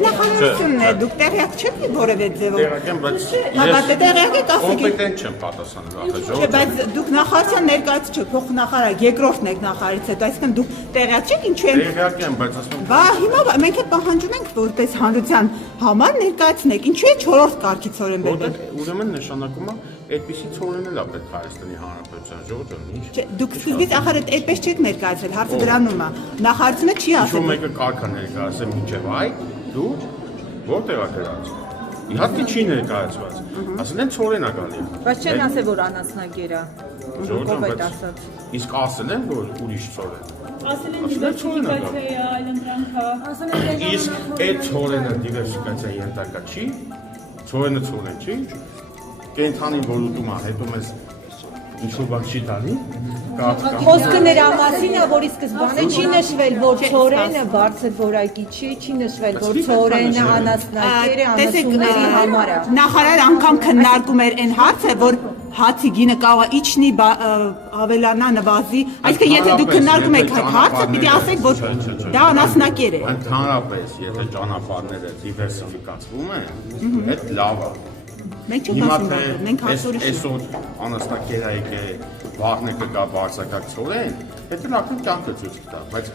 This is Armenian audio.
Նախարարությունն է, դուք տեղյակ չեք որևէ ձևով։ Տեղյակ եմ, բայց Հավատը տեղյակ եք, ասեք։ կոմպետենտ չեմ պատասխանել Չէ, բայց դուք նախարարության ներկայացուցիչ չեք, փոխնախարար, երկրորդն եք նախարարից հետո, այսինքն դուք տեղյակ չեք ինչու են։ Տեղյակ եմ, բայց ասում եմ Բա հիմա մենք էլ պահանջում ենք որպես հանրության համար ներկայացնեք, ինչու է 4-րդ կարգի ցորեն բերվել։ ուրեմն նշանակում է այդպիսի ցորեն էլ է պետք Հայաստանի Հանրապետության ժողովրդին, ինչ։ Չէ, դուք սկզբից ախր այդպես չեք ներկայացել, հարցը դրանում է։ Նախարարությունը չի Ինչ ասել։ մեկը կարգա ներկայացել մինչև այ դու որտեղ է գրած։ Իհարկե չի ներկայացված։ Ասել են ցորեն է գալի։ Բայց չեն ասել, որ անասնագիր է։ Ժողովուրդ, Ով է բայց ասած։ իսկ ասել են, որ ուրիշ ցորեն։ Ասել են դիվերսիֆիկացիա այլընտրանքա։ Ասել են Իսկ այդ ցորենը դիվերսիֆիկացիա ենթակա չի։ Ցորենը ցորեն չի։ Կենթանին որ ուտում է, հետո մեզ ինչ-որ բան չի տալի։ Խոսքը նրա մասին է, որ ի սկզբանե չի նշվել, որ ցորենը բարձր որակի չի նշվել, որ ցորենը անասնագիր է, անասունների համար է։ Նախարար անգամ քննարկում էր այն հարցը, որ հացի գինը կարող է իջնի ավելանա նվազի, այսինքն եթե դուք քննարկում եք այդ հարցը, պիտի ասեք, որ դա անասնակեր է։ Ընդհանրապես, եթե ճանապարհները դիվերսիֆիկացվում են, այդ լավ է։ Մենք չենք ասում, մենք հարցորոշում։ Այսօր անաստակեր եկե, վաղն է կգա բարձակակ ցորեն, դա արդեն կյանքը ցույց կտա, բայց